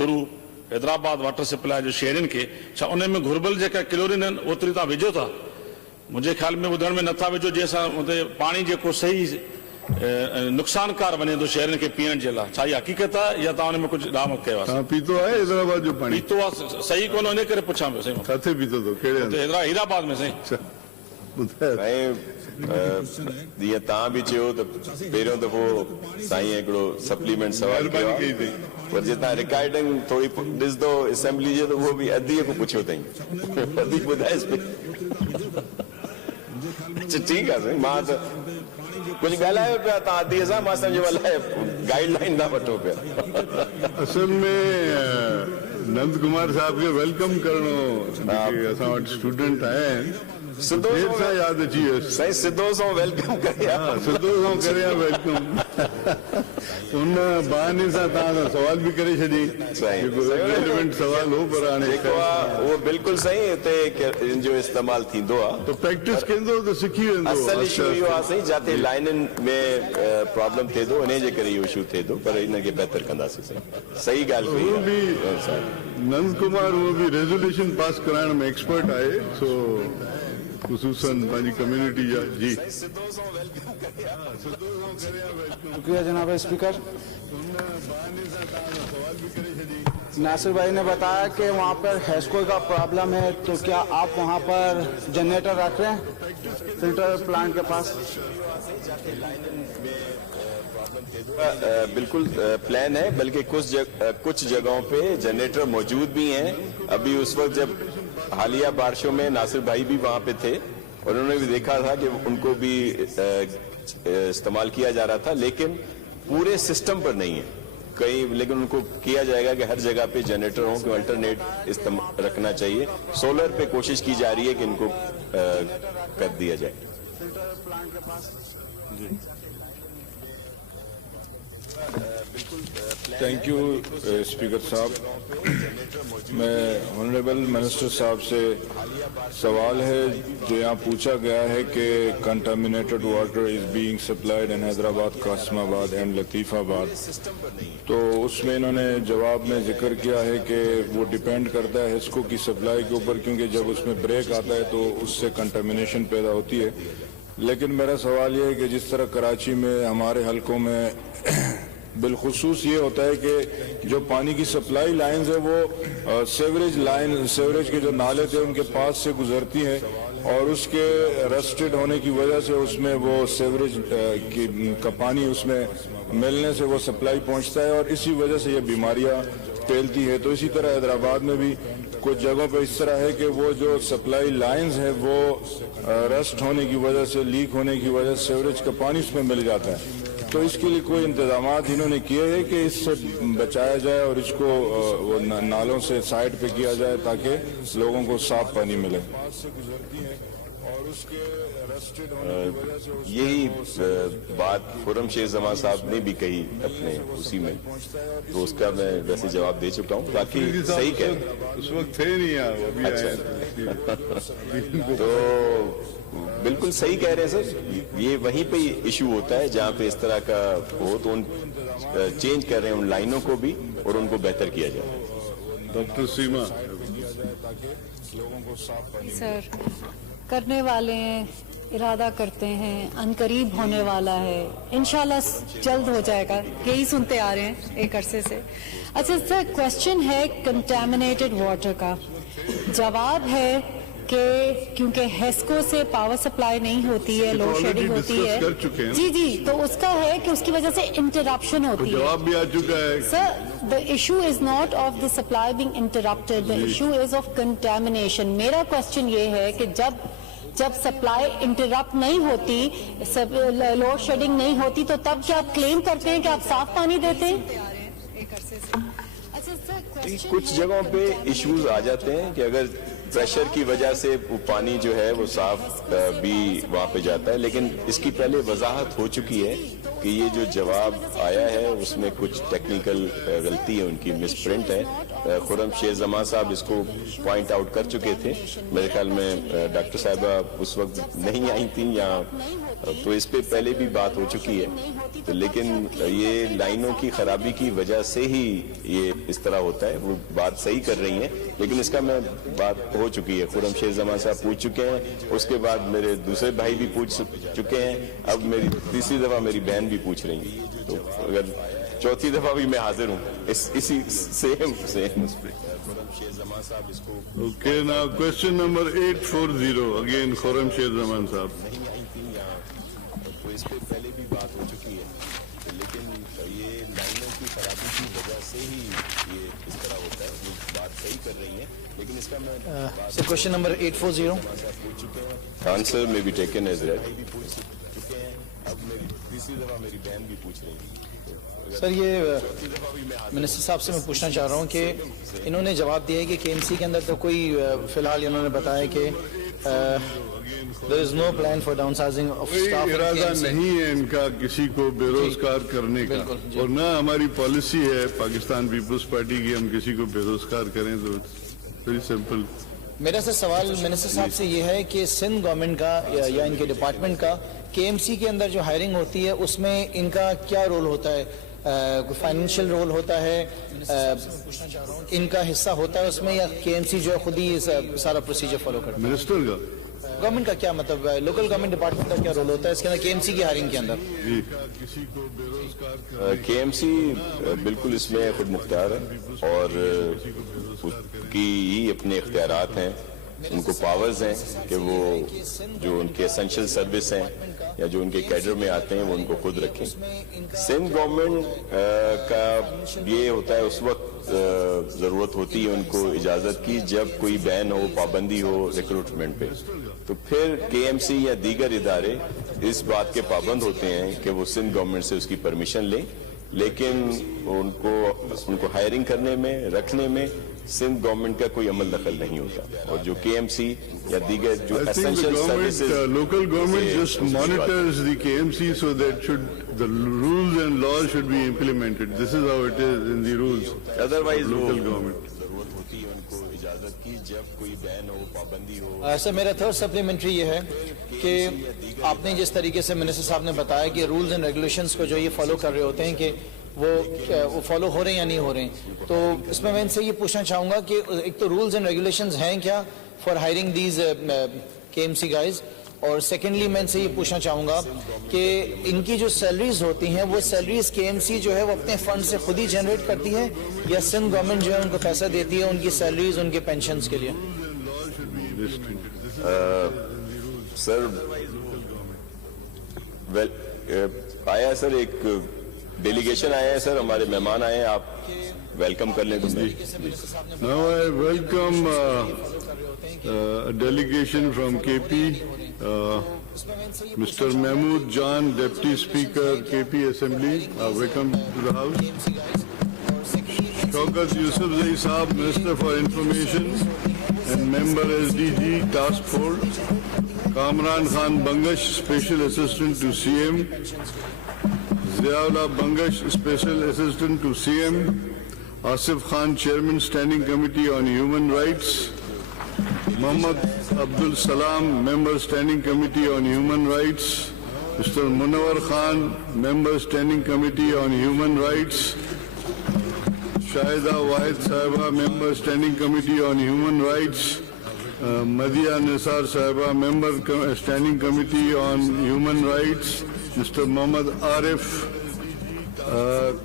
Through Hyderabad water supply जो शहरनि खे, छा उन में घुर्बल जेका क्लोरीन आहिनि ओतिरी तव्हां विझो था? मुंहिंजे ख्याल में ॿुधण में नथा विझो जंहिंसां उते पाणी जेको सही नुक़सानकार वञे थो शहरनि खे पीअण जे लाइ। छा इहा हक़ीक़त आहे या तव्हां हुन में कुझु ॾाम कयो आहे? तव्हां पीतो आहे हैदराबाद जो पाणी? पीतो आहे, सही कोन इन करे पुछां पियो साईं। किथे पीतो थो, कहिड़े हंधि? हैदराबाद में साईं। जीअं तव्हां बि चयो त पहिरियों दफ़ो साईं हिकिड़ो सप्लीमेंट सवाल कयो आहे, पर जे तव्हां रिकॉर्डिंग थोरी ॾिसंदो असेंबली जो त उहो बि अधीअ खां पुछियो अथई, वधीक ॿुधाएसि पई। अच्छा ठीकु आहे साईं, मां त कुछ ॻाल्हायो पिया, तव्हां अधीअ सां, मां सम्झो अलाए गाइडलाइन था वठो पिया। असल में नंद कुमार साहब खे वेलकम करणो, असां वटि स्टूडेंट आया आहिनि, देर सां यादि अची वियुसि। साईं सिधो सां वेलकम करियां, सिधो सां करियां वेलकम। उन बहाने सां तव्हां सां सवाल बि करे छॾी, रेलेवेंट सवाल हो, पर हाणे जेको आहे उहो बिल्कुलु सही हिते जो इस्तेमालु थींदो आहे तो प्रैक्टिस कंदो त सिखी वेंदो। असल इशू इहो आहे साईं, जिते लाइननि में प्रॉब्लम थिए थो उन जे करे इहो इशू थिए थो, पर हिनखे बहितर कंदासीं साईं। सही ॻाल्हि कई आहे। नंद कुमार उहो बि रेज़ोल्यूशन पास कराइण में एक्सपर्ट आहे, सो ख़ुसूसन पंहिंजी कम्युनिटी जा। जी शुक्रिया जनाब स्पीकर। नासिर भाई ने बताया कि वहाँ पर हेस्को का प्रॉब्लम है, तो क्या आप वहाँ पर जनरेटर रख रहे हैं फिल्टर प्लांट के पास? बिल्कुल प्लान है, बल्कि कुछ जगहों पे जनरेटर मौजूद भी हैं। अभी उस वक्त जब हालिया बारिशों में नासिर भाई भी वहाँ पे थे और उन्होंने भी देखा था कि उनको भी इस्तेमाल किया जा रहा था, लेकिन पूरे सिस्टम पर नहीं है कहीं, लेकिन उनको किया जाएगा कि हर जगह पे जनरेटर हो, कि अल्टरनेट रखना चाहिए। सोलर पे कोशिश की जा रही है कि इनको कर दिया जाए। थैंक यू स्पीकर साहब। मैं ऑनरेबल मिनिस्टर साहब से सवाल है जो यहाँ पूछा गया है कि contaminated water is being supplied in Hyderabad, Qasimabad and Latifabad, तो उसमें इन्होंने जवाब में जिक्र किया है कि वो डिपेंड करता है हिस्को की सप्लाई के ऊपर, क्योंकि जब उसमें ब्रेक आता है तो उससे कंटामिनेशन पैदा होती है। लेकिन मेरा सवाल ये है कि जिस तरह कराची में हमारे हलकों में बिलखुसूस ये होता है कि जो पानी की सप्लाई लाइन्स है वो सेवरेज के जो नाले थे उनके पास से गुजरती हैं और उसके रस्टेड होने की वजह से उसमें वो सेवरेज का पानी उसमें मिलने से वो सप्लाई पहुंचता है और इसी वजह से ये बीमारियां फैलती है। तो इसी तरह हैदराबाद में भी कुछ जगहों पे इस तरह है कि वो जो सप्लाई लाइंस है वो रस्ट होने की वजह से, लीक होने की वजह से सेवरेज का पानी उसमें मिल जाता है। तो इसके लिए कोई इंतजामात इन्होंने किए हैं कि इससे बचाया जाए और इसको वो नालों से साइड पे किया जाए ताकि लोगों को साफ पानी मिले? यही बात खुर्रम शेख जमा साहब ने भी कही अपने उसी में, तो उसका मैं वैसे जवाब दे चुका हूँ। बाकी सही कह उस वक्त थे नहीं यार, अभी अच्छा तो बिल्कुल सही कह रहे हैं सर, ये वहीं पे इशू होता है जहाँ पे इस तरह का हो, तो उन चेंज कर रहे हैं उन लाइनों को भी और उनको बेहतर किया जाए। डॉक्टर सीमा सर, करने वाले हैं, इरादा करते हैं, अनकरीब होने वाला है, इंशाल्लाह जल्द हो जाएगा, यही सुनते आ रहे हैं एक अरसे से। अच्छा सर, क्वेश्चन है कंटेमिनेटेड वाटर का। जवाब है कि क्योंकि हेस्को से पावर सप्लाई नहीं होती है, लोड शेडिंग होती है, जी जी, तो उसका है कि उसकी वजह से इंटरप्शन होती है। जवाब भी आ चुका है sir. The issue is not of the supply being interrupted, the issue is of contamination. मेरा क्वेश्चन ये है कि जब सप्लाई इंटरप्ट नहीं होती, लोड शेडिंग नहीं होती, तो तब क्या आप क्लेम करते हैं कि आप साफ पानी देते हैं? कुछ जगहों पे इश्यूज आ जाते हैं कि अगर प्रेशर की वजह से वो पानी जो है वो साफ भी वहाँ पे जाता है, लेकिन इसकी पहले वजाहत हो चुकी है کہ یہ جو جواب آیا ہے اس میں کچھ ٹیکنیکل غلطی ہے، ان کی مس پرنٹ ہے. خرم شیر زمان صاحب اس کو پوائنٹ آؤٹ کر چکے تھے، میرے خیال میں ڈاکٹر صاحبہ اس وقت نہیں آئی تھیں یہاں، تو اس پہ پہلے بھی بات ہو چکی ہے. تو لیکن یہ لائنوں کی خرابی کی وجہ سے ہی یہ اس طرح ہوتا ہے. وہ بات صحیح کر رہی ہیں لیکن اس کا میں بات ہو چکی ہے. خرم شیر زمان صاحب پوچھ چکے ہیں، اس کے بعد میرے دوسرے بھائی بھی پوچھ چکے ہیں، اب میری تیسری دفعہ میری بہن بھی پوچھ رہی ہیں. تو اگر چوتھی دفعہ بھی میں حاضر ہوں اسی سیم اس پہ. Okay, now question number 840, again Khurram Sher Zaman Sahab. تو اس پہ پہلے بھی بات ہو چکی ہے لیکن یہ لائنوں کی خرابی کی وجہ سے ہی یہ اس طرح ہوتا ہے. وہ بات صحیح کر رہی ہیں لیکن اس کا میں So question number 840. آنسر میں بھی ٹیکن ایز ریڈ. اب میری تیسری دفعہ میری بہن بھی پوچھ رہی ہے. سر یہ منسٹر صاحب سے میں پوچھنا چاہ رہا ہوں کہ انہوں نے جواب دیا ہے کہ کے ایم سی کے اندر تو کوئی فی الحال انہوں نے بتایا کہ there is no plan for downsizing of کوئی staff in ارادہ KMC. نہیں ہے ان کا کسی کو بے روزگار کرنے کا، بالکل، جی. اور نہ ہماری پالیسی ہے پاکستان پیپلز پارٹی کی ہم کسی کو بے روزگار کریں. تو ویری سمپل. میرا سر سوال منسٹر صاحب سے یہ ہے کہ سندھ گورنمنٹ کا یا ان کے ڈپارٹمنٹ کا کے ایم سی کے اندر جو ہائرنگ ہوتی ہے اس میں ان کا کیا رول ہوتا ہے؟ کوئی فائنینشیل رول ہوتا ہے، ان کا حصہ ہوتا ہے اس میں، یا کے ایم سی جو ہے خود ہی سارا پروسیجر فالو کرتا ہے؟ منسٹر کا گورنمنٹ کا کیا مطلب ہے، لوکل گورنمنٹ ڈپارٹمنٹ کا کیا رول ہوتا ہے اس کے اندر کے ایم سی کی ہائرنگ کے اندر؟ جی کسی کو بے روزگار کے ایم سی بالکل اس میں خود مختار ہے اور اس کی ہی اپنے اختیارات ہیں، ان کو پاورز ہیں کہ وہ جو ان کے اسینشل سروس ہیں یا جو ان کے کیڈر میں آتے ہیں وہ ان کو خود رکھیں. سندھ گورنمنٹ کا یہ ہوتا ہے اس وقت ضرورت ہوتی ہے ان کو اجازت کی جب کوئی بین ہو، پابندی ہو ریکروٹمنٹ پہ، تو پھر کے ایم سی یا دیگر ادارے اس بات کے پابند ہوتے ہیں کہ وہ سندھ گورنمنٹ سے اس کی پرمیشن لیں. لیکن ان کو ہائرنگ کرنے میں، رکھنے میں سندھ گورنمنٹ کا کوئی عمل دخل نہیں ہوتا. اور جو کے ایم سی یا دیگر جو I think the essential government, services local government just monitors the KMC so that the rules and laws should be implemented. This is how it is in the rules otherwise of local government. ضرورت ہوتی ہے ان کو اجازت کی جب کوئی بین ہو، پابندی ہو. سر میرا تھرڈ سپلیمنٹری یہ ہے کہ آپ نے جس طریقے سے منسٹر صاحب نے بتایا کہ رولز اینڈ ریگولیشنز کو جو یہ فالو کر رہے ہوتے ہیں کہ وہ فالو ہو رہے ہیں یا نہیں ہو رہے ہیں، تو اس میں ان سے یہ پوچھنا چاہوں گا کہ ایک تو رولز اینڈ ریگولیشنز ہیں کیا فار ہائرنگ دیز کے ایم سی گائز، اور سیکنڈلی میں ان سے یہ پوچھنا چاہوں گا کہ ان کی جو سیلریز ہوتی ہیں وہ سیلریز کے ایم سی جو ہے وہ اپنے فنڈ سے خود ہی جنریٹ کرتی ہے یا سندھ گورنمنٹ جو ہے ان کو پیسہ دیتی ہے ان کی سیلریز، ان کے پینشنز کے لیے؟ سر آیا سر ایک ڈیلیگیشن آیا ہے سر، ہمارے مہمان آئے ہیں، آپ ویلکم کر لیں. Now I welcome a delegation from KP, Mr. Mahmood Jan, Deputy Speaker, KP Assembly. Welcome to the House. Shaukat Yusufzai Saab, Minister for Information and Member SDG Task Force. Kamran Khan Bangash, Special Assistant to CM. Ziaullah Bangash, Special Assistant to CM. Asif Khan, Chairman Standing Committee on Human Rights. Muhammad Abdul Salam, Member Standing Committee on Human Rights. Mr. Munawar Khan, Member Standing Committee on Human Rights. Shahida Wahid Sahiba, Member Standing Committee on Human Rights. Madhiya Nisar Sahiba, Member Standing Committee on Human Rights. Mr. Muhammad Arif,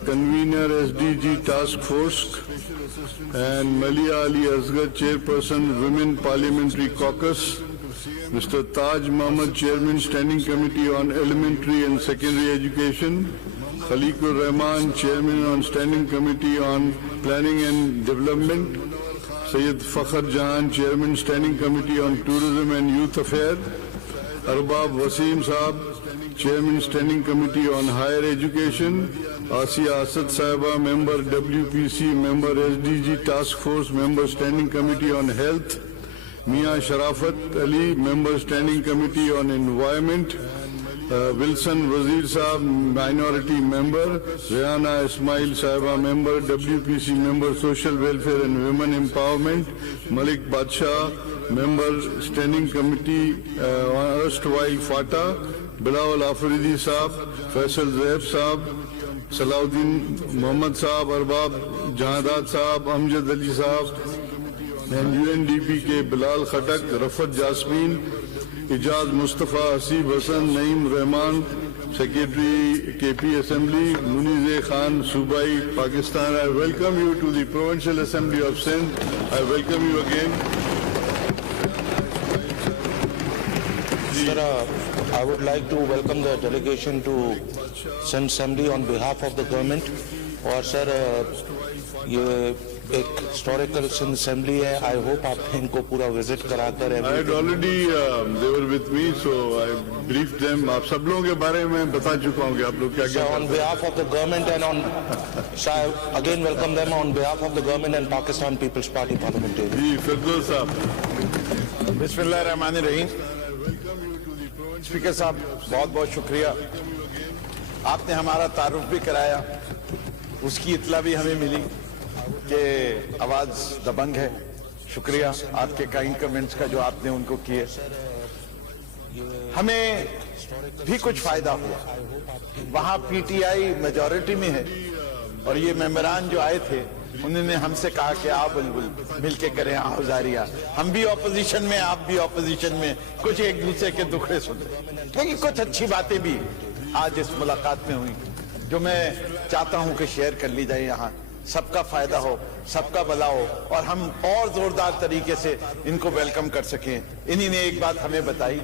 Convener SDG Task Force, and Malia Ali Asghar, Chairperson Women Parliamentary Caucus. Mr. Taj Mohammed, Chairman Standing Committee on Elementary and Secondary Education. Khaliqur Rahman, Chairman on Standing Committee on Planning and Development. Sayyid Fakhr Jahan, Chairman Standing Committee on Tourism and Youth Affairs. Arbab Wasim Saab, Chairman Standing Committee on Higher Education. Asiya Asad Sahiba, Member WPC, Member SDG Task Force, Member Standing Committee on Health. Mia Sharafat Ali, Member Standing Committee on Environment. Wilson Wazir Saab, Minority Member, Rihanna Ismail Sahiba, Member, WPC Member, Social Welfare and Women Empowerment, Malik Badshah, Member, Standing Committee on erstwhile FATA, Bilawal Afridi Saab, Faisal Zaib Saab, Salahuddin Muhammad Saab, Arbab Jahadat Saab, Amjad Ali Saab, and UNDP ke Bilal Khatak, Rafat Jasmine, Ijaz Mustafa, Hasib Hassan, Naeem Rahman, Secretary KP Assembly, Muniz Khan, Subai, Pakistan. I welcome you to the Provincial Assembly of Sindh. I welcome you again. Sir, I would like to welcome the delegation to Sindh Assembly on behalf of the government. और sir ये एक historical Sindh Assembly है. I hope आप इनको पूरा visit कराकर I had already, they were with me, so I briefed them. आप सब लोगों के बारे में बता चुका हूँ कि आप लोग क्या क्या on behalf of the government and on, so I again welcome them on behalf of the government and Pakistan People's Party parliamentarians. जी फिरदौस साहब. बिस्मिल्लाहिर्रहमानिर्रहीम. स्पीकर साहब बहुत बहुत शुक्रिया, आपने हमारा तारुफ भी कराया, उसकी इत्ला भी हमें मिली कि आवाज दबंग है. शुक्रिया आपके काइंड कमेंट्स का जो आपने उनको किए, हमें भी कुछ फायदा हुआ. वहां पीटीआई मेजॉरिटी में है और ये मेंबरान जो आए थे उन्होंने हमसे कहा कि आप बुलबुल मिलके करें आहुजारिया, हम भी ऑपोजिशन में आप भी ऑपोजिशन में, कुछ एक दूसरे के दुखड़े सुने. लेकिन कुछ अच्छी बातें भी आज इस मुलाकात में हुई जो मैं चाहता हूं कि शेयर कर ली जाए. यहाँ सबका फायदा हो, सबका भला हो और हम और जोरदार तरीके से इनको वेलकम कर सकें. इन्हीं ने एक बात हमें बताई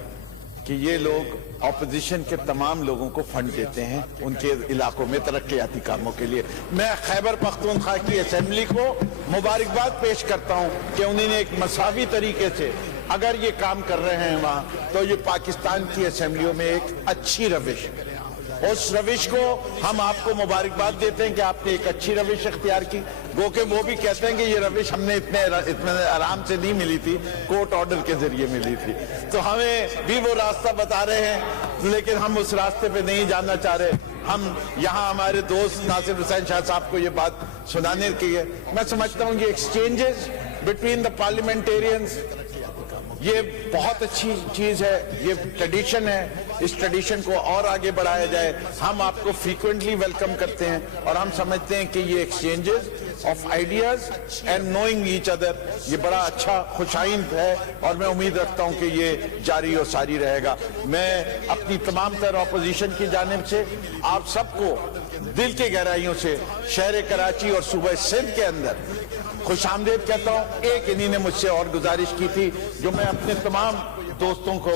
कि ये लोग ऑपोजिशन के तमाम लोगों को फंड देते हैं उनके इलाकों में तरक्याती कामों के लिए. मैं खैबर पख्तूनख्वा की असेंबली को मुबारकबाद पेश करता हूं कि उन्होंने एक मसावी तरीके से अगर ये काम कर रहे हैं वहां, तो ये पाकिस्तान की असेंबलियों में एक अच्छी रविश, उस रविश को हम आपको मुबारकबाद देते हैं कि आपने एक अच्छी रविश इख्तियार की. गो के वो भी कहते हैं कि ये रविश हमने इतने आराम से नहीं मिली थी, कोर्ट ऑर्डर के जरिए मिली थी. तो हमें भी वो रास्ता बता रहे हैं, लेकिन हम उस रास्ते पे नहीं जाना चाह रहे. हम यहाँ हमारे दोस्त नासिर हुसैन शाह साहब को ये बात सुनाने की है. मैं समझता हूँ ये एक्सचेंजेस बिटवीन द पार्लियामेंटेरियंस ये बहुत अच्छी चीज है, ये ट्रेडिशन है. इस ट्रेडिशन को और आगे बढ़ाया जाए. हम आपको फ्रीक्वेंटली वेलकम करते हैं और हम समझते हैं कि ये exchanges of ideas and knowing each other ये बड़ा अच्छा खुशाइंद है और मैं उम्मीद रखता हूं कि ये जारी और सारी रहेगा. मैं अपनी तमाम तर ऑपोजिशन की जानिब से आप सबको दिल के गहराइयों से शहर कराची और सूबे सिंध के अंदर खुशामदीद कहता हूं. एक इन्हीं ने मुझसे और गुजारिश की थी जो मैं अपने तमाम दोस्तों को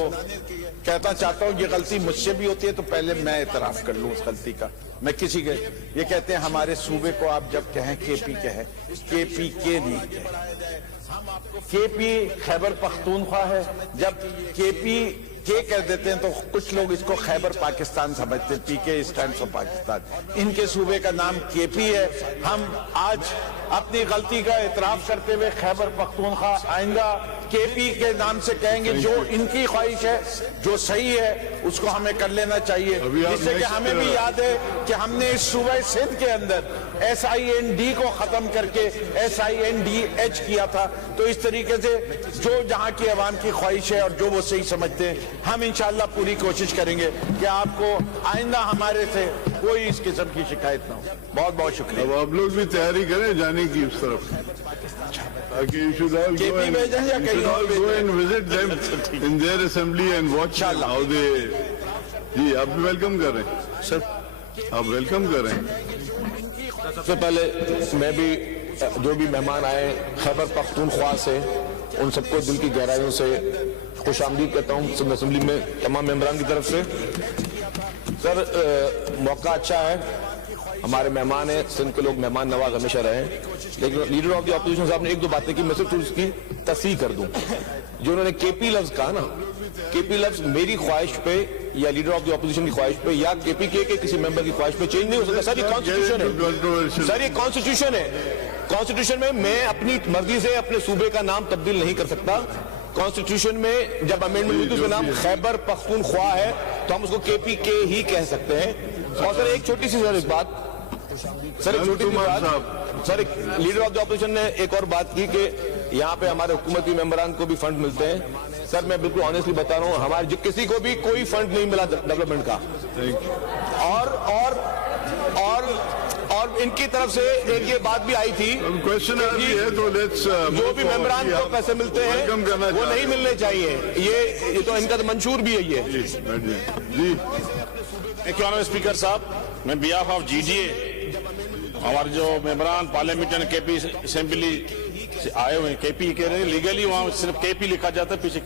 कहता चाहता हूं, ये गलती मुझसे भी होती है तो पहले मैं इतराफ कर लूं उस गलती का. मैं किसी के ये कहते हैं हमारे सूबे को आप जब कहें केपी कहें, केपी के नहीं कहें. केपी खैबर पख्तूनख्वा है. जब केपी के कह देते हैं तो कुछ लोग इसको खैबर पाकिस्तान समझते हैं. पीके स्टैंड फॉर पाकिस्तान. इनके सूबे का नाम केपी है. हम आज अपनी गलती का इतराफ करते हुए खैबर पख्तूनख्वा आइंदा केपी के नाम से कहेंगे. जो इनकी ख्वाहिश है, जो सही है, उसको हमें कर लेना चाहिए. जिससे कि हमें भी याद है कि हमने इस सूबे सिंध के अंदर SIND को खत्म करके SINDH किया था. तो इस तरीके से जो जहां की अवाम की ख्वाहिश है और जो वो सही समझते हैं, हम इंशाअल्लाह पूरी कोशिश करेंगे कि आपको आइंदा हमारे से कोई इस किस्म की शिकायत ना हो. बहुत बहुत शुक्रिया. अब आप लोग भी तैयारी करें जाने की उस तरफ. You should all go and visit them in their assembly and watch how they. जी आप भी वेलकम कर रहे हैं सर, आप वेलकम कर रहे हैं. सबसे पहले मैं भी जो भी मेहमान आए खैबर पख्तूनख्वा से, उन सबको दिल की गहराइयों से खुशामदीद कहता हूँ सिंध असेंबली में तमाम मेंबरान की तरफ से. सर मौका अच्छा है, हमारे मेहमान हैं, सिंध के लोग मेहमान नवाज हमेशा रहे हैं. लेकिन लीडर ऑफ द ऑपोजिशन साहब ने एक दो बातें की, मैं सिर्फ उसकी तस्दीक कर दूं. जो उन्होंने केपी लफ्ज कहा ना, केपी लफ्ज मेरी ख्वाहिश पे या लीडर ऑफ द ऑपोजिशन की ख्वाहिश पे या केपी के किसी मेंबर की ख्वाहिश पे चेंज नहीं हो सकता. सर ये कॉन्स्टिट्यूशन है. सर ये कॉन्स्टिट्यूशन है. कॉन्स्टिट्यूशन में मैं अपनी मर्जी से अपने सूबे का नाम तब्दील नहीं कर सकता. کانسٹیٹیوشن میں جب امینڈمنٹ ہوئی تھی اس کا نام خیبر پختونخوا ہے تو ہم اس کو KPK ہی کہہ سکتے ہیں. اور سر ایک چھوٹی سی ایک بات سر لیڈر آف دی اپوزیشن نے ایک اور بات کی کہ یہاں پہ ہمارے حکومتی ممبران کو بھی فنڈ ملتے ہیں. سر میں بالکل آنیسٹلی بتا رہا ہوں ہمارے کسی کو بھی کوئی فنڈ نہیں ملا ڈیولپمنٹ کا. اور ان کی طرف سے ایک یہ بات بھی آئی تھی جو بھی ممبران کو پیسے ملتے ہیں وہ نہیں ملنے چاہیے. یہ تو ان کا منشور بھی ہے. یہ اسپیکر صاحب میں بیہاف آف GDA ہمارے جو ممبران پارلیمنٹ KP اسمبلی سے آئے ہوئے ہیں KP کہہ رہے ہیں لیگلی وہاں صرف KP لکھا جاتا ہے پیچھے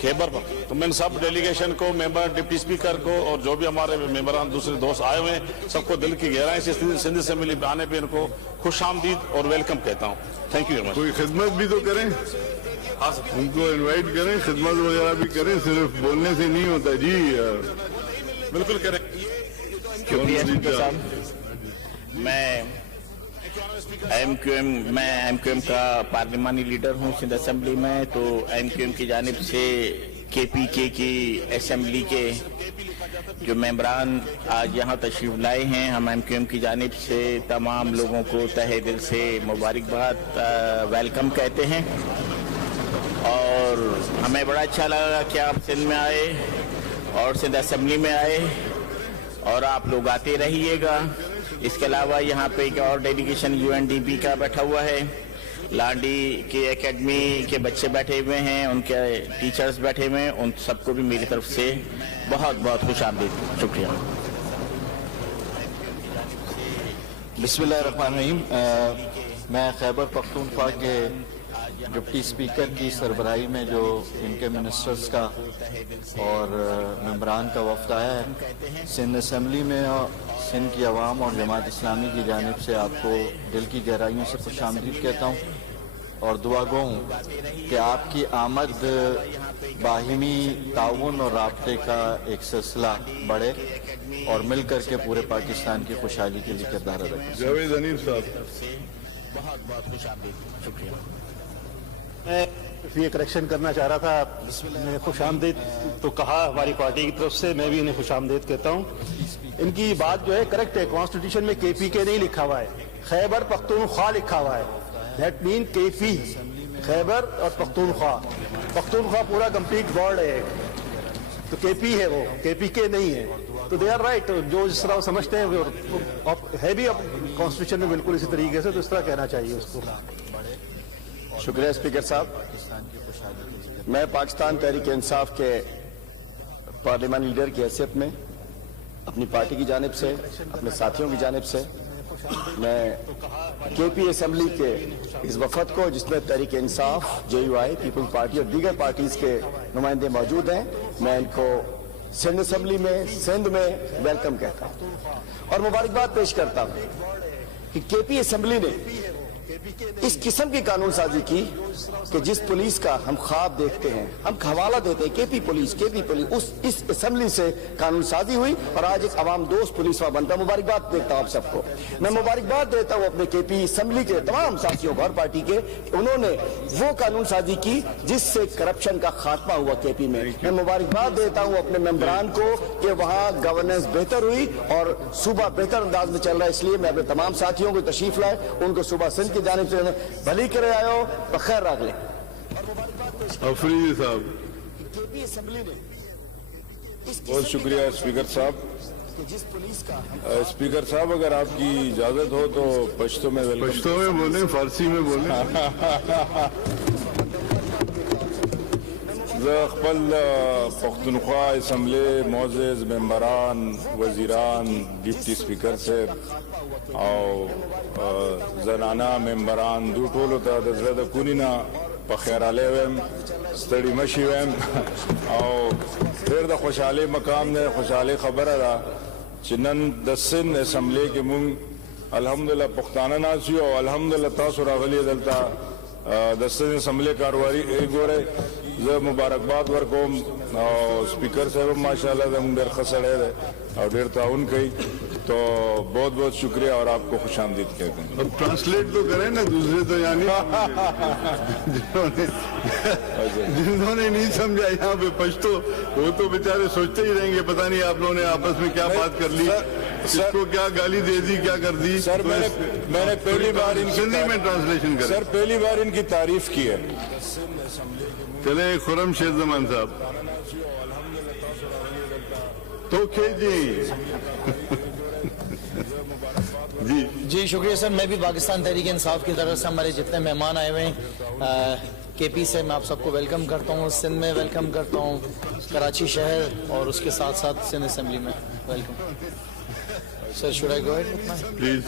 خیبر پر. تو میں سب ڈیلیگیشن کو ممبر ڈپٹی اسپیکر کو اور جو بھی ہمارے ممبران دوسرے دوست آئے ہوئے ہیں سب کو دل کی گہرائی سے سندھ اسمبلی میں آنے پہ ان کو خوش آمدید اور ویلکم کہتا ہوں. Thank you very much. کوئی خدمت بھی تو کریں, ان کو انوائٹ کریں, خدمت وغیرہ بھی کریں, صرف بولنے سے نہیں ہوتا. جی بالکل کریں. میں MQM کا پارلیمانی لیڈر ہوں سندھ اسمبلی میں. تو MQM کی جانب سے KPK کی اسمبلی کے جو ممبران آج یہاں تشریف لائے ہیں ہم MQM کی جانب سے تمام لوگوں کو تہہ دل سے مبارکباد ویلکم کہتے ہیں. اور ہمیں بڑا اچھا لگا کہ آپ سندھ میں آئے اور سندھ اسمبلی میں آئے اور آپ لوگ آتے رہیے گا. اس کے علاوہ یہاں پہ ایک اور ڈیلیگیشن UNDP کا بیٹھا ہوا ہے, لانڈی کے اکیڈمی کے بچے بیٹھے ہوئے ہیں, ان کے ٹیچرز بیٹھے ہوئے ہیں, ان سب کو بھی میری طرف سے بہت بہت خوش آمدید. شکریہ. بسم اللہ الرحمن الرحیم. میں خیبر پختونخوا کے ڈپٹی اسپیکر کی سربراہی میں جو ان کے منسٹرز کا اور ممبران کا وفد آیا ہے سندھ اسمبلی میں, سندھ کی عوام اور جماعت اسلامی کی جانب سے آپ کو دل کی گہرائیوں سے خوش آمدید کہتا ہوں اور دعا گو ہوں کہ آپ کی آمد باہمی تعاون اور رابطے کا ایک سلسلہ بڑھے اور مل کر کے پورے پاکستان کی خوشحالی کے لیے کردار ادا کرے. جاوید انیف صاحب. بہت بہت خوش آمدید. شکریہ. میں یہ کریکشن کرنا چاہ رہا تھا. میں خوش آمدید تو کہا ہماری پارٹی کی طرف سے, میں بھی انہیں خوش آمدید کہتا ہوں. ان کی بات جو ہے کریکٹ ہے. کانسٹیٹیوشن میں KPK نہیں لکھا ہوا ہے, خیبر پختونخوا لکھا ہوا ہے. دیٹ مین KP خیبر اور پختونخوا. پختونخوا پورا کمپلیٹ ورڈ ہے تو KP ہے, وہ KPK نہیں ہے. تو دے آر رائٹ. جو جس طرح وہ سمجھتے ہیں ہے بھی اب کانسٹیٹیوشن میں بالکل اسی طریقے سے, تو اس طرح کہنا چاہیے اس کو. شکریہ اسپیکر صاحب. میں پاکستان تحریک انصاف کے پارلیمانی لیڈر کی حیثیت میں اپنی پارٹی کی جانب سے, اپنے ساتھیوں کی جانب سے, میں KP اسمبلی کے اس وفد کو جس میں Tehreek Insaf, JUI, Peoples party اور دیگر پارٹیز کے نمائندے موجود ہیں, میں ان کو سندھ اسمبلی میں, سندھ میں ویلکم کہتا ہوں اور مبارکباد پیش کرتا ہوں کہ KP اسمبلی نے اس قسم کی قانون سازی کی کہ جس پولیس کا ہم خواب دیکھتے ہیں, ہم حوالہ دیتے ہیں KP پولیس, اس اسمبلی سے قانون سازی ہوئی اور آج ایک عوام دوست پولیس وہاں بنتا. مبارکباد دیتا ہوں آپ سب کو. میں مبارکباد دیتا ہوں اپنے KP اسمبلی کے تمام ساتھیوں کو اور پارٹی کے, انہوں نے وہ قانون سازی کی جس سے کرپشن کا خاتمہ ہوا KP میں. میں مبارکباد دیتا ہوں اپنے ممبران کو کہ وہاں گورننس بہتر ہوئی اور صوبہ بہتر انداز میں چل رہا ہے. اس لیے میں اپنے تمام ساتھیوں کو تشریف لائے, ان کو صوبہ سندھ کی جانب سے بھلی کرے آئے ہو, بخیر راگ لیں. افریدی صاحب. بہت شکریہ اسپیکر صاحب. اسپیکر صاحب اگر آپ کی اجازت ہو تو پشتو میں بولیں, فارسی میں بولیں. خپل پختونخوا اسمبلی معزز ممبران, وزیران, ڈپٹی اسپیکر صاحب او زنانه ممبران دو ټولو ته د زړه د کوني نه په خیرالی ویم, ستړي مه شي ویم او ډېر د خوشحالۍ مقام دی. خوشحالۍ خبره ده چې نن د سند اسمبلی کې مونږ الحمدلله پښتانه ناست یو او الحمدلله تاسو راغلي دلته د سند اسمبلی کاروباري ګورئ. زه مبارکباد ورکوم او سپیکر صاحب ماشاءالله زموږ ډېر ښه سړی دی और ढेर ताउन कई, तो बहुत बहुत शुक्रिया और आपको खुश आमदीद कहते हैं। अब ट्रांसलेट तो करें ना, दूसरे तो यानी जिन्होंने नहीं समझा यहाँ पे पछतो, वो तो बेचारे सोचते ही रहेंगे पता नहीं आप लोगों ने आपस में क्या बात कर ली, किसको क्या गाली दे दी, क्या कर दी। सर मैंने पहली बार इनकी हिंदी में ट्रांसलेशन करें। सर पहली बार इनकी तारीफ की है। चले खुरम शेर जमान साहब तो जी शुक्रिया सर। मैं भी पाकिस्तान तहरीक इंसाफ की तरफ से हमारे जितने मेहमान आए हुए हैं केपी से मैं आप सबको वेलकम करता हूँ, सिंध में वेलकम करता हूँ, कराची शहर और उसके साथ साथ सिंध असेंबली में welcome. Sir should I go ahead please.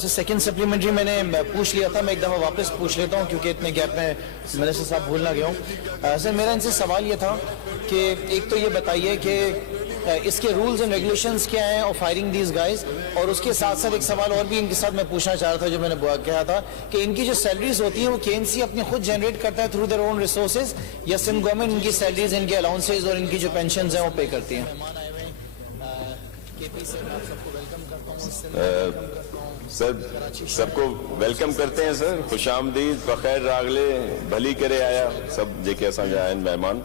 Sir second supplementary मैंने पूछ लिया था, मैं एक दफ़ा वापस पूछ लेता हूँ क्योंकि इतने गैप में मिनिस्टर साहब भूल ना गया हूँ। सर मेरा इनसे सवाल ये था कि एक तो ये बताइए कि इसके रूल्स एंड रेगुलेशंस क्या हैं ऑफ फायरिंग दीज गाइज, और उसके साथ साथ एक सवाल और भी इनके साथ मैं पूछना चाह रहा था जो मैंने कहा था कि इनकी जो सैलरीज होती हैं वो केएमसी अपने खुद जनरेट करता है थ्रू देयर ओन रिसोर्सेज, या सिंध गवर्नमेंट इनकी सैलरीज, इनके अलाउंसेज और इनकी जो पेंशन हैं वो पे करती हैं? सर सबको वेलकम करते हैं सर, खुश आमदीद, बखैर रागले, भली करे आया सब जेके असांजा आहिनि मेहमान।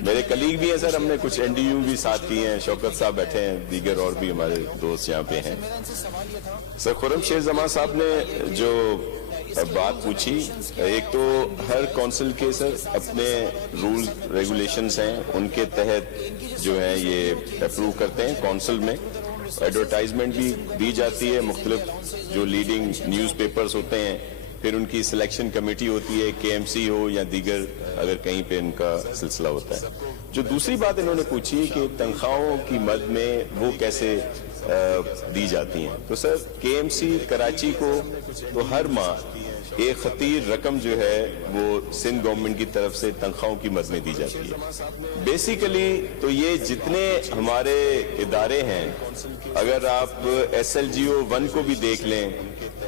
मेरे कलीग भी हैं सर, हमने कुछ एनडीयू भी साथ किए हैं, शौकत साहब बैठे हैं, दीगर और भी हमारे दोस्त यहाँ पे हैं। सर खुर्रम शेर जमां साहब ने जो बात पूछी, एक तो हर काउंसिल के सर अपने रूल रेगुलेशंस हैं, उनके तहत जो है ये अप्रूव करते हैं काउंसिल में। एडवर्टाइजमेंट भी दी जाती है, मुख्तलिफ जो लीडिंग न्यूज़पेपर्स होते हैं, फिर उनकी सिलेक्शन कमेटी होती है, केएमसी हो या दीगर अगर कहीं पे इनका सिलसिला होता है। जो दूसरी बात इन्होंने पूछी कि तनख्वाहों की मद में वो कैसे दी जाती हैं, तो सर केएमसी कराची को तो हर माह एक खतीर रकम जो है वो सिंध गवर्नमेंट की तरफ से तनख्वाहों की मद में दी जाती है। बेसिकली तो ये जितने हमारे इदारे हैं, अगर आप SLGO 1 को भी देख लें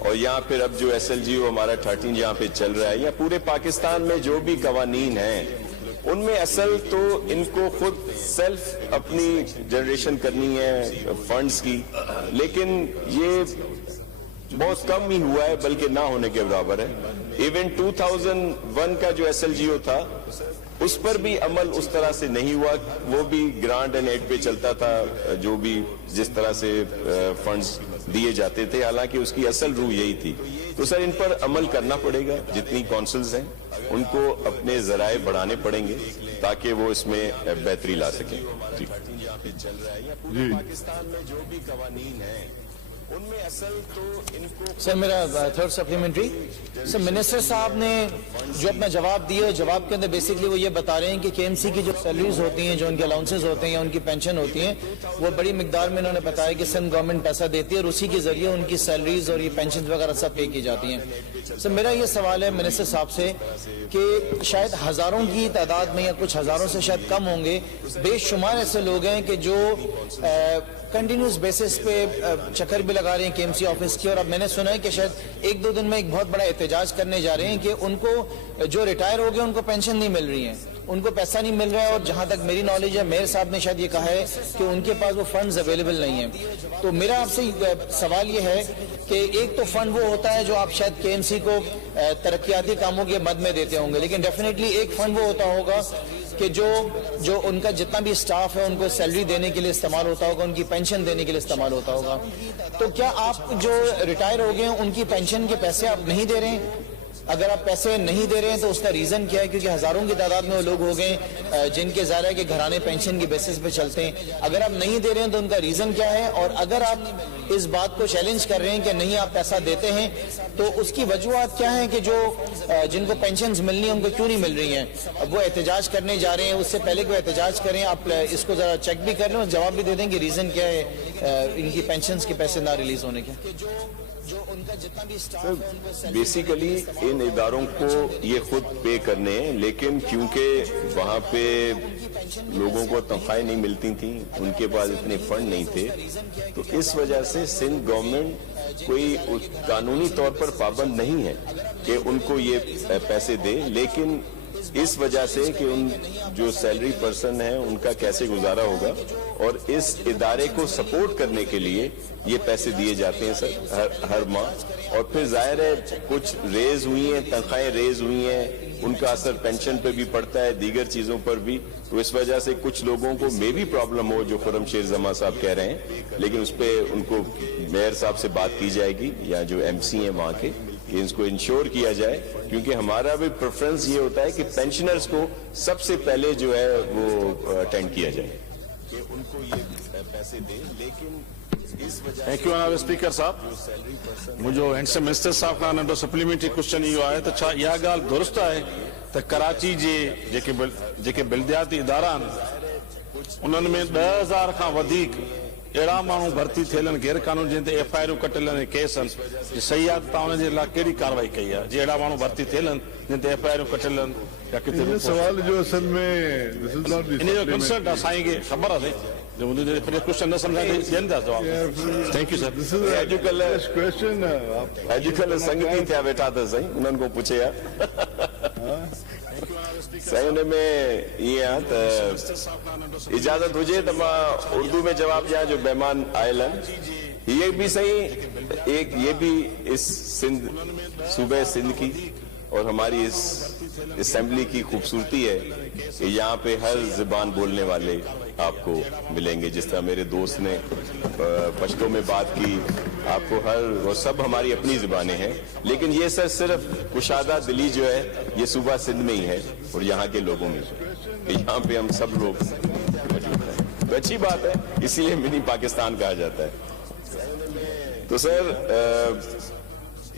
और यहाँ फिर अब जो SLGO हमारा 13 यहाँ पे चल रहा है, या पूरे पाकिस्तान में जो भी कवानीन हैं उनमें असल तो इनको खुद सेल्फ अपनी जनरेशन करनी है फंड्स की, लेकिन ये बहुत कम ही हुआ है, बल्कि ना होने के बराबर है। इवन 2001 का जो SLGO था उस पर भी अमल उस तरह से नहीं हुआ, वो भी ग्रांट एंड एड पे चलता था, जो भी जिस तरह से फंड्स दिए जाते थे, हालांकि उसकी असल रूह यही थी। तो सर इन पर अमल करना पड़ेगा, जितनी काउंसिल्स हैं उनको अपने जराए बढ़ाने पड़ेंगे ताकि वो इसमें बेहतरी ला सकें। जी पाकिस्तान में जो भी कवानीन है उनमें असल तो इनको। सर मेरा थर्ड सप्लीमेंट्री, सर मिनिस्टर साहब ने जो अपना जवाब दिया, जवाब के अंदर बेसिकली वो ये बता रहे हैं कि केएमसी की जो सैलरीज होती हैं, जो उनके अलाउंसेज होते हैं या उनकी पेंशन होती हैं, वो बड़ी मिकदार में उन्होंने बताया कि सिंध गवर्नमेंट पैसा देती है और उसी के जरिए उनकी सैलरीज और ये पेंशन वगैरह सब पे की जाती हैं। सर मेरा ये सवाल है मिनिस्टर साहब से कि शायद हजारों की तादाद में या कुछ हजारों से शायद कम होंगे, बेशुमार ऐसे लोग हैं कि जो कंटिन्यूस बेसिस पे चक्कर भी लगा रहे हैं केएमसी ऑफिस की, और अब मैंने सुना है कि शायद 1-2 दिन में एक बहुत बड़ा एहतजाज करने जा रहे हैं कि उनको जो रिटायर हो गए उनको पेंशन नहीं मिल रही है, उनको पैसा नहीं मिल रहा है, और जहां तक मेरी नॉलेज है मेयर साहब ने शायद ये कहा है कि उनके पास वो फंड्स अवेलेबल नहीं है। तो मेरा आपसे सवाल ये है कि एक तो फंड वो होता है जो आप शायद केएमसी को तरक्याती कामों के मद में देते होंगे, लेकिन डेफिनेटली एक फंड वो होता होगा कि जो उनका जितना भी स्टाफ है उनको सैलरी देने के लिए इस्तेमाल होता होगा, उनकी पेंशन देने के लिए इस्तेमाल होता होगा। तो क्या आप जो रिटायर हो गए उनकी पेंशन के पैसे आप नहीं दे रहे हैं? अगर आप पैसे नहीं दे रहे हैं तो उसका रीजन क्या है? क्योंकि हजारों की तादाद में वो लोग हो गए जिनके ज़ाहिर है कि घराने पेंशन की बेसिस पे चलते हैं। अगर आप नहीं दे रहे हैं तो उनका रीजन क्या है? और अगर आप इस बात को चैलेंज कर रहे हैं कि नहीं आप पैसा देते हैं, तो उसकी वजूहत क्या है कि जो जिनको पेंशन मिलनी है उनको क्यों नहीं मिल रही हैं? अब वो एहतजाज करने जा रहे हैं, उससे पहले कि वो एहतजाज करें आप इसको जरा चेक भी कर लें और जवाब भी दे दें कि रीजन क्या है इनकी पेंशन के पैसे ना रिलीज होने के। बेसिकली इन इदारों को ये खुद पे करने हैं, लेकिन क्योंकि वहाँ पे लोगों को तनख्वाहें नहीं मिलती थी, उनके पास इतने फंड नहीं थे, तो इस वजह से सिंध गवर्नमेंट कोई कानूनी तौर पर पाबंद नहीं है कि उनको ये पैसे दे, लेकिन اس وجہ سے کہ ان جو سیلری پرسن ہیں ان کا کیسے گزارا ہوگا، اور اس ادارے کو سپورٹ کرنے کے لیے یہ پیسے دیے جاتے ہیں سر ہر ماہ. اور پھر ظاہر ہے کچھ ریز ہوئی ہیں، تنخواہیں ریز ہوئی ہیں، ان کا اثر پینشن پہ بھی پڑتا ہے، دیگر چیزوں پر بھی. تو اس وجہ سے کچھ لوگوں کو میں بھی پرابلم ہو جو خرم شیر زمان صاحب کہہ رہے ہیں، لیکن اس پہ ان کو میئر صاحب سے بات کی جائے گی یا جو ایم سی ہیں وہاں کے، کہ اس کو انشور کیا جائے. کیونکہ ہمارا بھی پریفرنس یہ ہوتا ہے کہ پینشنرز کو سب سے پہلے جو ہے وہ اٹینڈ کیا جائے کہ ان کو یہ پیسے دیں. لیکن Thank you, Honorable Speaker صاحب. मुंहिंजो हैंडसम मिनिस्टर साहब खां नंढो सप्लीमेंट्री क्वेश्चन इहो आहे त छा इहा ॻाल्हि दुरुस्त आहे त कराची जे जेके बलदियाती इदारा आहिनि उन्हनि में 10,000 खां वधीक अहिड़ा माण्हू भर्ती थियल आहिनि गैर कानूनी जिन ते FIR कटियल आहिनि, केस आहिनि, सही आहे तव्हां हुनजे लाइ कहिड़ी कार्रवाई कई आहे? जे अहिड़ा माण्हू भर्ती थियल आहिनि जिन ते FIR कटियल आहिनि या किथे सवाल जो असल में इन जो कंसर्न आहे साईं खे ख़बर आहे जो मुंहिंजे क्वेश्चन न सम्झाए ॾियनि था जवाब. Thank you sir. अॼुकल्ह संगती थिया वेठा अथव साईं, उन्हनि खां पुछे आहे साईं. हुन में ईअं आहे त इजाज़त हुजे त मां उर्दू में जवाब ॾियां जो महिमान आयल आहिनि. ये भी सही एक ये भी इस सिंध सूबे सिंध की और हमारी इस असेंबली की खूबसूरती है कि यहाँ पे हर जुबान बोलने वाले आपको मिलेंगे. जिस तरह मेरे दोस्त ने पश्तो में बात की, आपको वो सब हमारी अपनी जुबानें हैं. लेकिन ये सर सिर्फ कुशादा दिली जो है ये सूबा सिंध में ही है और यहाँ के लोगों में. यहाँ पे हम सब लोग मौजूद हैं, तो अच्छी बात है, इसीलिए मिनी पाकिस्तान कहा जाता है. तो सर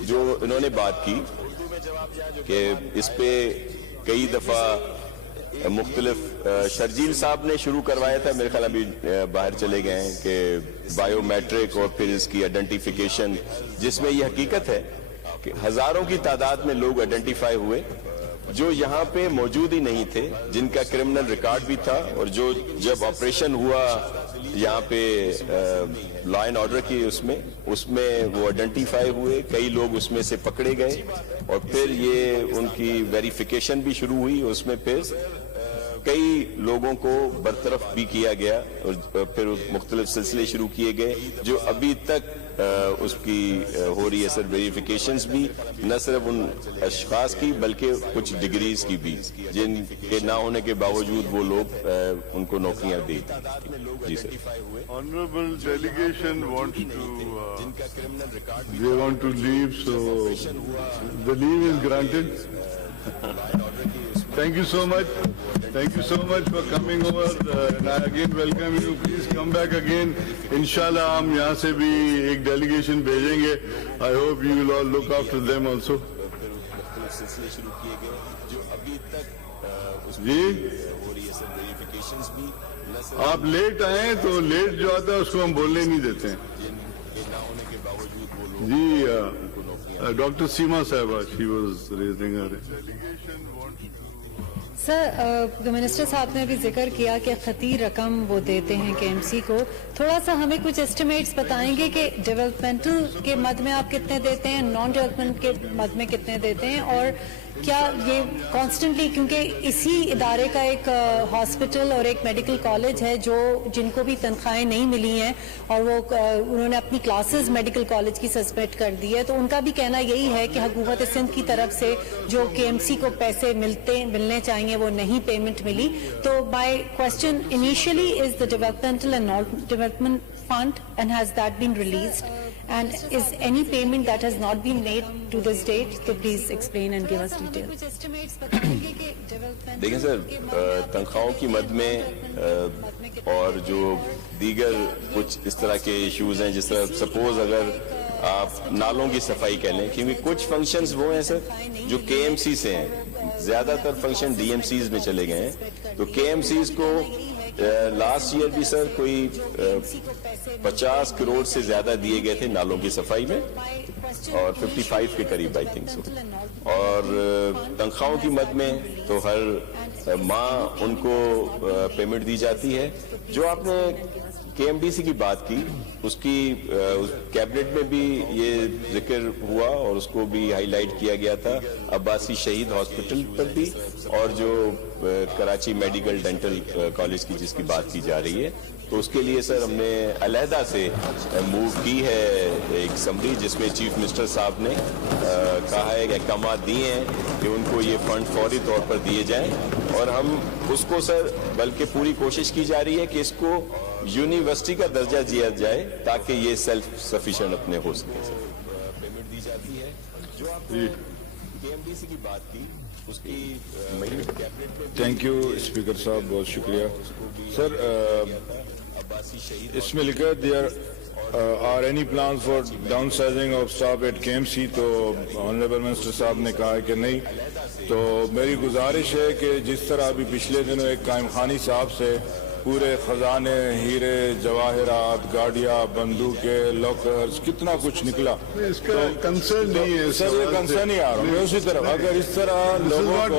जो इन्होंने बात की कि इस पे कई दफा मुख्तलिफ शर्जील साहब ने शुरू करवाया था, मेरे ख्याल अभी बाहर चले गए हैं, कि बायोमेट्रिक और फिर इसकी आइडेंटिफिकेशन, जिसमें यह हकीकत है कि हजारों की तादाद में लोग आइडेंटिफाई हुए जो यहाँ पे मौजूद ही नहीं थे, जिनका क्रिमिनल रिकॉर्ड भी था, और जो जब ऑपरेशन हुआ यहाँ पे लॉ एंड ऑर्डर की उसमें वो आइडेंटिफाई हुए, कई लोग उसमें से पकड़े गए, और फिर ये उनकी वेरिफिकेशन भी शुरू हुई. उसमें फिर कई लोगों को बरतरफ भी किया गया और फिर मुख्तलिफ सिलसिले शुरू किए गए जो अभी तक उसकी हो रही है सर वेरिफिकेशंस भी, न सिर्फ उन अशखास की बल्कि कुछ डिग्रीज की भी, जिनके ना होने के बावजूद वो लोग उनको नौकरियां दी. जी sir. Honorable delegation wants they want to leave, so the leave is granted. Thank you so much. Thank you so much for coming over. And I again welcome you. Please come back again. Inshallah, हम यहाँ से भी एक delegation भेजेंगे. I hope you will all look after them also. जी आप late आए तो late जो आता है उसको हम बोलने नहीं देते हैं. जी डॉक्टर सीमा साहबा, she was raising her hand. Sir minister साहब ने भी जिक्र किया कि खतीर रकम वो देते हैं KMC को. थोड़ा सा हमें कुछ एस्टिमेट्स बताएंगे कि डेवलपमेंटल के मद में आप कितने देते हैं, नॉन डेवलपमेंट के मद में कितने देते हैं, और क्या ये कॉन्स्टेंटली, क्योंकि इसी इदारे का एक हॉस्पिटल और एक मेडिकल कॉलेज है जो जिनको भी तनख्वाहें नहीं मिली हैं और वो उन्होंने अपनी क्लासेस मेडिकल कॉलेज की सस्पेंड कर दी है, तो उनका भी कहना यही है कि हुकूमत सिंध की तरफ से जो KMC को पैसे मिलने चाहिए वो नहीं पेमेंट मिली. तो my question initially is the developmental and non development fund and has that been released, and is any payment that has not been made to this date? So please explain and give us details. देखिए sir, तनख्वाहों की मद में और जो दीगर कुछ इस तरह के इश्यूज हैं, जिस तरह सपोज अगर आप नालों की सफाई कह लें, क्योंकि कुछ फंक्शंस वो हैं सर जो KMC से हैं, ज्यादातर फंक्शन DMCs में चले गए हैं. तो KMCs को लास्ट ईयर भी सर कोई 50 करोड़ से ज्यादा दिए गए थे नालों की सफाई में, और 55 के करीब आई थिंक सो. और तनख्वाहों की मद में तो हर माह उनको पेमेंट दी जाती है. जो आपने KMDC की बात की, उसकी कैबिनेट में भी ये जिक्र हुआ और उसको भी हाईलाइट किया गया था, अब्बासी शहीद हॉस्पिटल पर भी, और जो कराची मेडिकल डेंटल कॉलेज की जिसकी बात की जा रही है, तो उसके लिए सर हमने अलहदा से मूव की है एक समरी, जिसमें चीफ मिनिस्टर साहब ने कहा है कि अहकाम दिए हैं कि उनको ये फंड फौरी तौर पर दिए जाएं, और हम उसको सर बल्कि पूरी कोशिश की जा रही है कि इसको यूनिवर्सिटी का दर्जा दिया जाए ताकि ये सेल्फ सफिशिएंट अपने हो सके। सर पेमेंट दी जाती है, जो आपने KMDC की बात की उसकी कैबिनेट में। थैंक यू स्पीकर साहब, बहुत शुक्रिया सर। इसमें लिखा there are any plan for downsizing of staff at KMC, तो ऑनरेबल मिनिस्टर साहब ने कहा है कि नहीं। तो मेरी गुजारिश है कि जिस तरह अभी पिछले दिनों एक कायम खानी साहब से पूरे खजाने, हीरे, जवाहरात, गाड़ियां, बंदूकें, लॉकर्स, कितना कुछ निकला, इसका कंसर्न नहीं है सर। ये कंसर्न ही आ रहा है उसी तरफ। अगर इस तरह लोगों को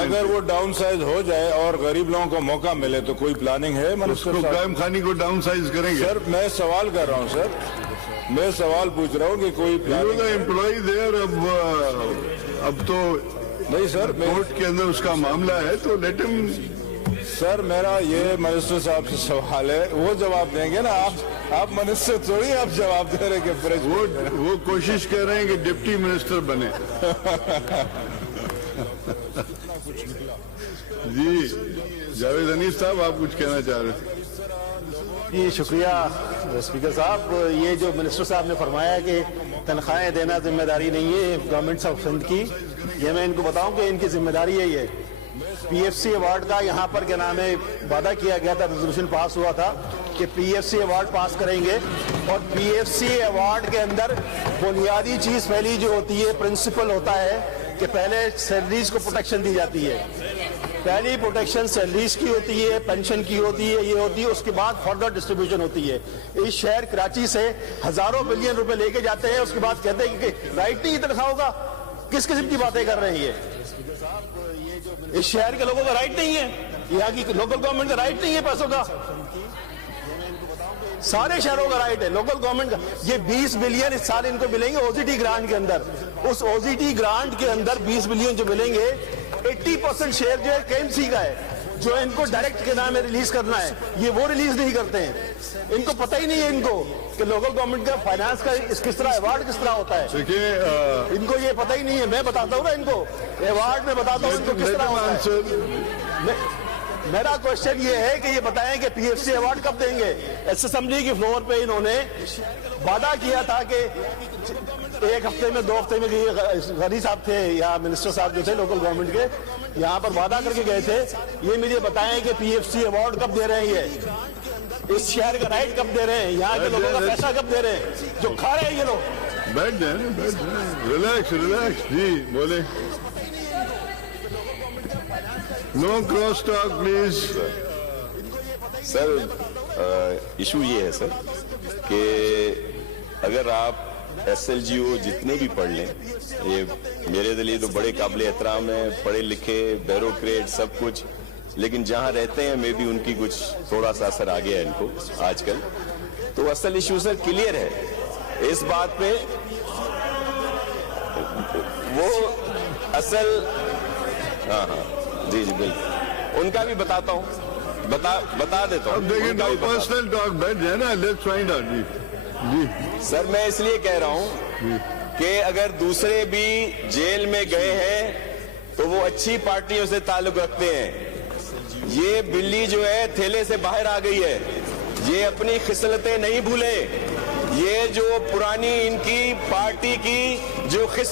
अगर वो डाउन साइज हो जाए और गरीब लोगों को मौका मिले तो कोई प्लानिंग है? उसको कायम खानी को डाउन साइज करेंगे? सर मैं सवाल कर रहा हूँ सर, मैं सवाल पूछ रहा हूँ कि कोई एम्प्लॉय देयर। अब तो नहीं सर, कोर्ट के अंदर उसका मामला है, तो लेट हिम। सर मेरा ये मिनिस्टर साहब से सवाल है, वो जवाब देंगे ना। आप मिनिस्टर थोड़ी आप जवाब दे रहे कि वो कोशिश कर रहे हैं कि डिप्टी मिनिस्टर बने। जी जावेद अनीस साहब, आप कुछ कहना चाह रहे थे? जी शुक्रिया स्पीकर साहब। ये जो मिनिस्टर साहब ने फरमाया कि तनख्वाहें देना जिम्मेदारी नहीं है गवर्नमेंट ऑफ सिंध की, ये मैं इनको बताऊं कि इनकी जिम्मेदारी है। ये PFC अवार्ड का यहाँ पर क्या नाम है वादा किया गया था, रेजोल्यूशन पास हुआ था कि PFC अवार्ड पास करेंगे, और PFC अवार्ड के अंदर बुनियादी चीज पहली जो होती है, प्रिंसिपल होता है कि पहले सैलरीज को प्रोटेक्शन दी जाती है। पहली प्रोटेक्शन सैलरीज की होती है, पेंशन की होती है, ये होती है, उसके बाद फर्दर डिस्ट्रीब्यूशन होती है। इस शहर कराची से हजारों बिलियन रुपए लेके जाते हैं, उसके बाद कहते हैं कि राइट नहीं तनख्वाह होगा। किस किस्म की बातें कर रहे हैं ये? इस शहर के लोगों का राइट नहीं है, यहाँ की लोकल गवर्नमेंट का राइट नहीं है पैसों का। सारे शहरों का राइट है, लोकल गवर्नमेंट का। ये 20 बिलियन इस साल इनको मिलेंगे OZT ग्रांट के अंदर। उस OZT ग्रांट के अंदर 20 बिलियन जो मिलेंगे, 80% शेयर जो है KMC का है, जो इनको डायरेक्ट के नाम में रिलीज करना है, ये वो रिलीज नहीं करते हैं। इनको पता ही नहीं है इनको कि लोकल गवर्नमेंट का फाइनेंस का किस तरह अवार्ड किस तरह होता है। देखिए इनको ये पता ही नहीं है। मैं बताता हूँ ना इनको अवार्ड में बताता हूँ इनको किस तरह होता है। मेरा क्वेश्चन ये है कि ये बताएं कि PFC अवार्ड कब देंगे। असेंबली के फ्लोर पे इन्होंने वादा किया था कि एक हफ्ते में 2 हफ्ते में, गनी साहब थे या मिनिस्टर साहब जो थे लोकल गवर्नमेंट के, यहाँ पर वादा करके गए थे। ये मुझे बताएं कि PFC अवार्ड कब दे रहे हैं, इस शहर का राइट कब दे रहे हैं, यहाँ के लोगों का पैसा कब दे रहे हैं जो खा रहे हैं ये लोग। बैठ जाए, रिलैक्स। जी बोले। No cross talk please. Sir issue ये है सर कि अगर आप SLGO जितने भी पढ़ लें, ये मेरे लिए तो बड़े काबिल एहतराम है, पढ़े लिखे, ब्यूरोक्रेट सब कुछ, लेकिन जहां रहते हैं मे भी उनकी कुछ थोड़ा सा असर आ गया है इनको आजकल। तो असल इशू सर क्लियर है इस बात पे, वो असल हाँ जी बिल्कुल, उनका भी बताता हूँ, बता देता हूँ। अब देखिए पर्सनल टॉक बैठ जाए ना, लेट्स फाइंड आउट। जी सर मैं इसलिए कह रहा हूँ कि अगर दूसरे भी जेल में गए हैं तो वो अच्छी पार्टियों से ताल्लुक रखते हैं। ये बिल्ली जो है थैले से बाहर आ गई है, ये अपनी खिसलतें नहीं भूले। ये जो पुरानी इनकी पार्टी की जो